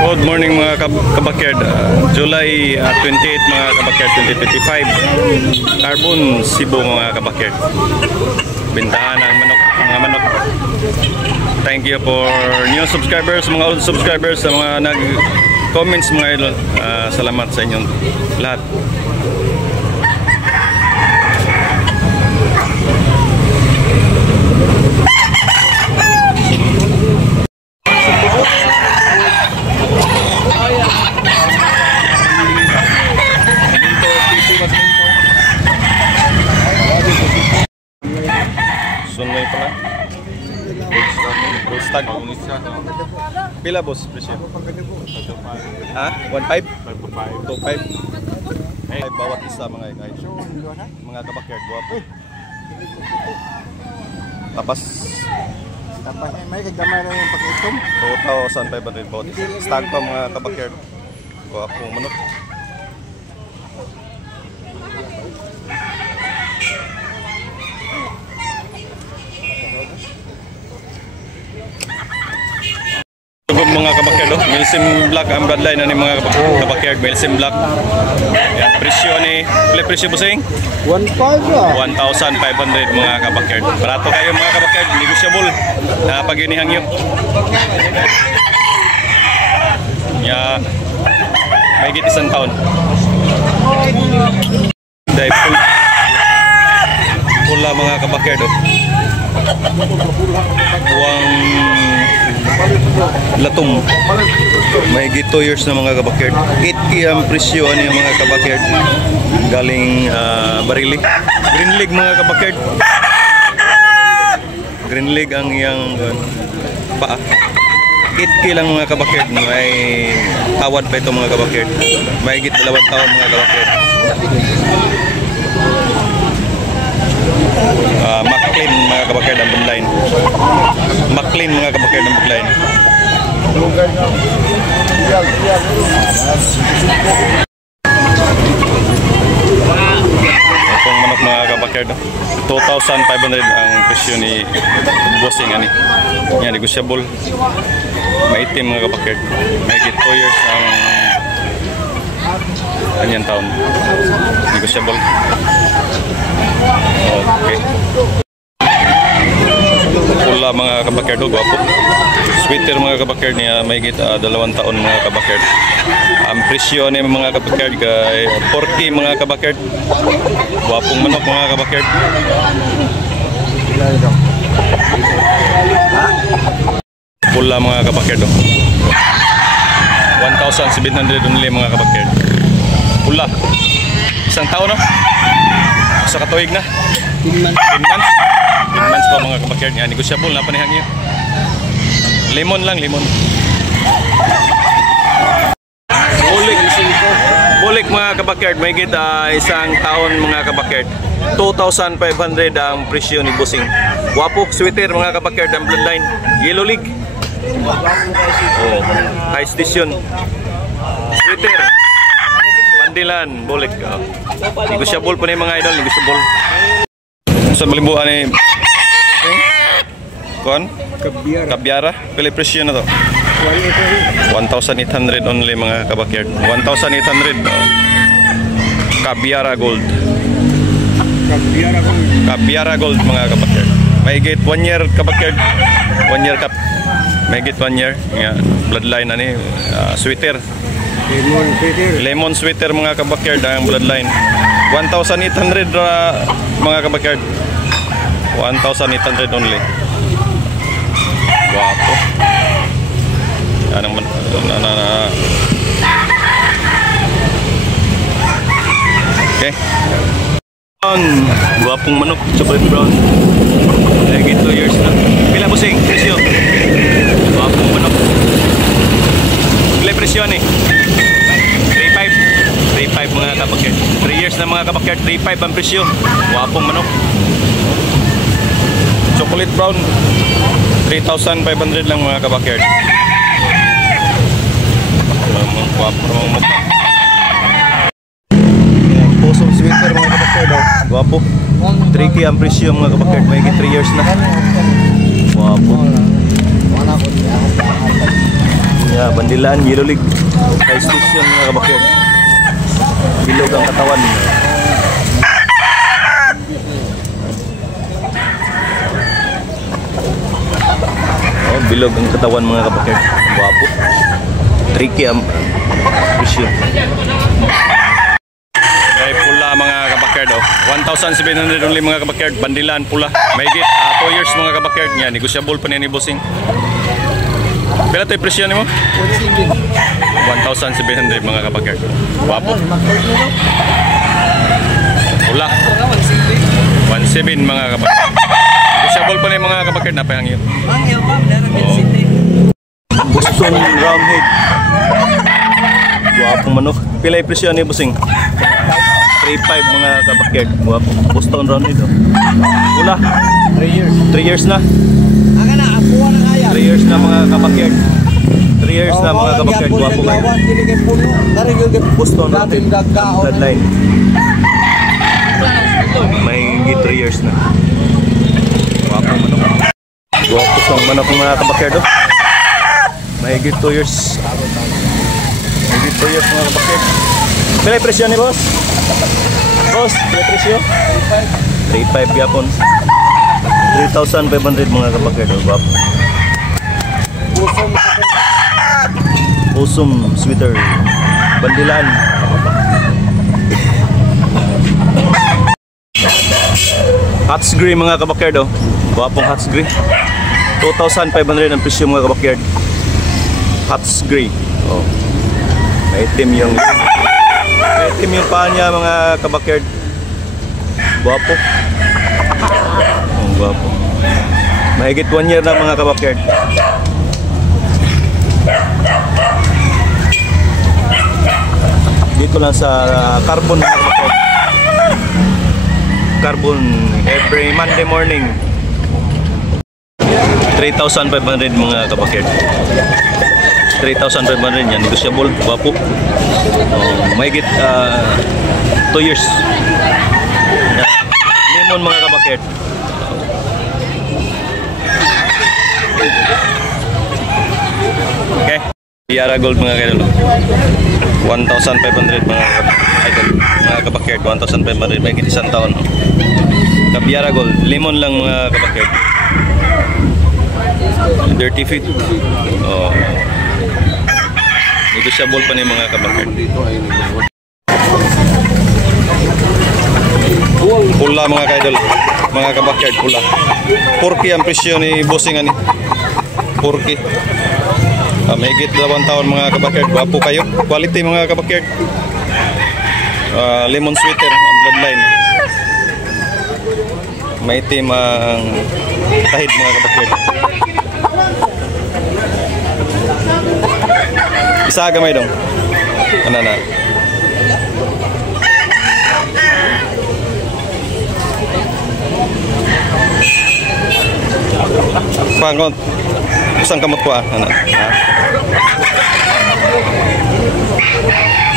Good morning mga kabakyard. July 28 mga kabakyard 2025. Carbon Cebu mga kabakyard. Bintahan ng manok, mga manok. Thank you for new subscribers, mga old subscribers, sa mga nag-comments mga idol. Salamat sa inyong lahat. Sunday pala. Stag. Pila boss presyo? Ha? 1.5? 2.5? Ay, bawat isa mga guys. Mga kabakyard guwapo. Tapas may kagamay na yung pag-itom. 2,500 bawat isa. Stag pa mga kabakyard. Guwapong manok. Mga kabakyard, Milsim Black ang bloodline na ni mga kabakyard, Milsim Black. Yan, presyo ni, presyo busing? 1.5 1,500 mga kabakyard. Barato kayo mga kabakyard, negotiable na pag-inihang yun. Ya, may git isang taon. Dahil pula mga kabakyard. Buwang latong may 2 years na mga kabakyard. 8K ang presyo ano yung mga kabakyard galing Barili. Green Leg mga kabakyard. Green Leg ang iyang paa. 8K lang mga kabakyard. May tawad pa ito mga kabakyard. May 2 taon mga kabakyard. McLean mga kabakyard ang bloodline. McLean mga kabakyard ang bloodline. Itong manok mga kabakyard 2,500 ang presyo ni bossing ani. Yan, negotiable. Maitim mga kabakyard. May 2 years ang kanyang taon. Negotiable. Okay. Pula mga kabakyard, gwapo. Sweater mga kabakyard niya, may 2 taon mga kabakyard. Ang presyo ni mga kabakyard kay 4K mga kabakyard. Gwapong manok mga kabakyard. Pula mga kabakyard. 1,700 only mga kabakyard. Pula. Isang taon no? Sa katuig na. 10 months. 10 months pa mga kabakyard nga. Negotiable na panihang yun. Lemon lang, lemon. Bulik mga kabakyard. May isang taon mga kabakyard. 2,500 ang presyo ni bossing. Wapo, sweater mga kabakyard ang bloodline. Yellow League. High station. Sweater. Pandilan, bulik. Negotiable po na yung mga idol, negotiable. Sa malimbuan ni Kon? Kabyara. Pili presyo na to? 1,800 only mga kabakyard. 1,800. Kabyara Gold. Kabyara Gold mga kabakyard. May gate 1 year kabakyard. 1 year kap. May gate 1 year. Bloodline na ni. Sweater. Lemon sweater mga kabakyard ang bloodline. 1,800 mga kabakyard. 1,800 only. Wapo. Anong okay. Guwapong manok, chocolate brown. Lagi 2 years na. Pila busing presyo? Guwapong manok. Pila presyo ni? 3.5 mga kabakyard. 3 years na mga kabakyard. 3.5 ang presyo. Guwapong manok. Chocolate brown. 3,500 lang mga kabakyard. Guwapong pusong sweater mga kabakyard. Guwapo. 3K ang presyo mga kabakyard. May 3 years na. Guwapo. Yeah, Bandilaan, Yellow League. High station mga kabakyard. Bilog ang katawan. Oh, bilog ang katawan mga kabakyard. Guwapo. Tricky ang presyo. Okay, pula mga kabakyard. Oh. 1,700 only mga kabakyard. Bandilaan pula. Mahigit 2 years mga kabakyard niya. Negotiable pa niya ni bossing. Pila ito yung presyo mo? 1,700 mga kabakyard. Guwapo. Pula. 1,700 mga kabakyard. Negotiable pa niya mga kabakyard. Napayang yun. Boston Roundhead. Guwapong manok. Pila yung presyo ni bossing? 3,500 mga kabakyard. Guwapo. Boston Roundhead. Pula. 3 years. 3 years na. 3 3 years na mga kabakyard. 3 years na mga kabakyard. Guwapo kayo. Boston Roundhead. Bloodline. May 3 years na. Guwapo manok. Guwapo sang manok mga kabakyard. Mahigit 2 years. Mahigit 2 years mga kabakyard. Pila yung presyo ni boss? Boss, pila presyo? 3,500 yapon. 3,500 mga kabakyard. Guwapo. Usum sweater. Bandilaan. Hats Gray mga kabakyard. Guwapong Hats Gray. 2,500 ang presyo mga kabakyard. Hats Gray. Oh. Maitim yung paa niya mga kabakyard. Guwapo. Guwapo. Mahigit 1 year na mga kabakyard. Dito lang sa Carbon mga kabakyard. Carbon every Monday morning. 3,500 mga kabakyard. 3,500 yan. Negotiable. Guwapo. Mahigit 2 years. Lemon mga kabakyard. Okay. Yara Gold mga kaidol. 1,500 mga idol. Mga kabakyard. 1,500. Mahigit 1 taon. Kabiara Gold. Lemon lang mga kabakyard. Dirty feet. Oh. Negotiable pa ni mga kabakyard. Pula mga kaidol. Mga kabakyard pula. 4K ang presyo ni bossing ani. 4K. Mahigit 2 taon mga kabakyard. Guwapo kayo. Quality mga kabakyard. Lemon sweater ang bloodline. Maitim ang tahid mga kabakyard. Isa gamay dong. Ano na? Pangon. Isang kamot ko ano? Ha?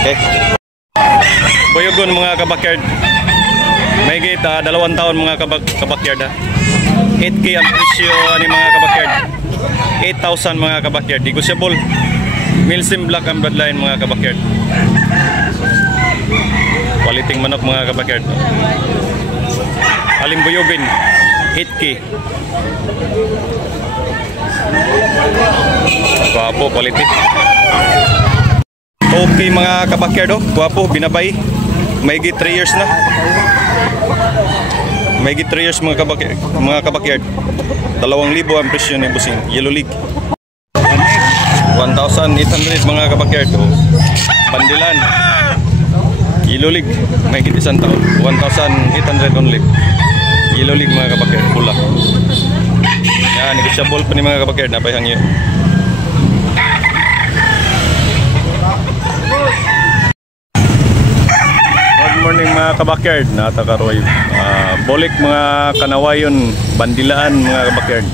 Okay. Boyogon mga kabakyard. Mahigit 2 taon mga kabakyard. 8K ang presyo ni mga kabakyard. 8,000 mga kabakyard. Negotiable. Milsim Black ang bloodline mga kabakyard. Quality manok mga kabakyard. Alimbuyogin 8K. Guwapo quality. Okay mga kabakyard. Guwapo binabay. Mahigit 3 years na. Mahigit 3 years mga kabakyard. 2,000 ang presyo ni bossing. Yellow League. 1,800 mga kabakyard. Bandilaan. Yellow League. Mahigit 1 taon. 1,800 only. Yellow League mga kabakyard. Pula. Yan. Negotiable pa ni mga kabakyard. Napayang yun. Good morning mga kabakyard. Natakaroy. Bolik mga kanawayon. Bandilaan mga kabakyard.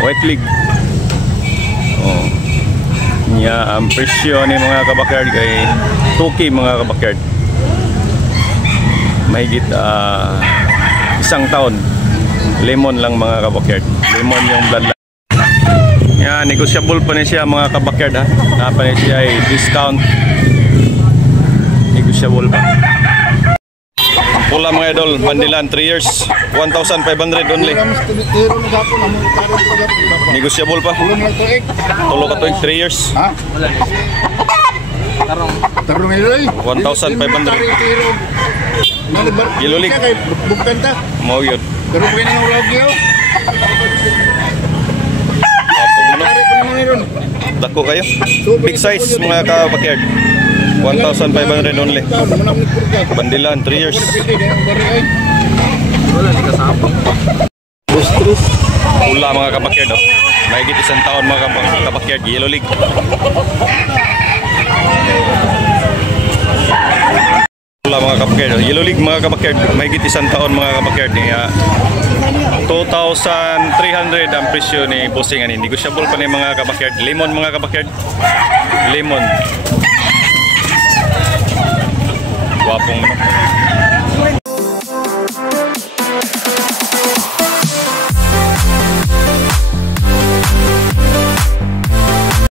White League. Oh. Nya ang presyo ni mga kabakyard kay 2K mga kabakyard. Mahigit 1 taon. Lemon lang mga kabakyard. Lemon yung bloodline. Nya negotiable pa ni siya mga kabakyard ha. Pa ni siya ay discount. Negotiable pa. Pula mga idol, bandilan 3 years, 1,500 only. Negotiable pa. Tulo ka tuig 3 years. Ha? Tarong iloy. 1,500. Gilulig. Bukan ta. Mau yun. Pero pwede nang ulag yun. Apong ano? Tari pa naman yun. Dako kayo. Big size mga kabakyard. 1,500 only. Bandilan 3 years. Pula mga kabakyard oh. Mahigit 1 taon mga kabakyard. Yellow League. Pula mga kabakyard. Yellow League mga kabakyard. Mahigit 1 taon mga kabakyard. 2,300 ang presyo ni bossing ani. Negotiable pa ni mga kabakyard. Lemon mga kabakyard. Lemon. Wapong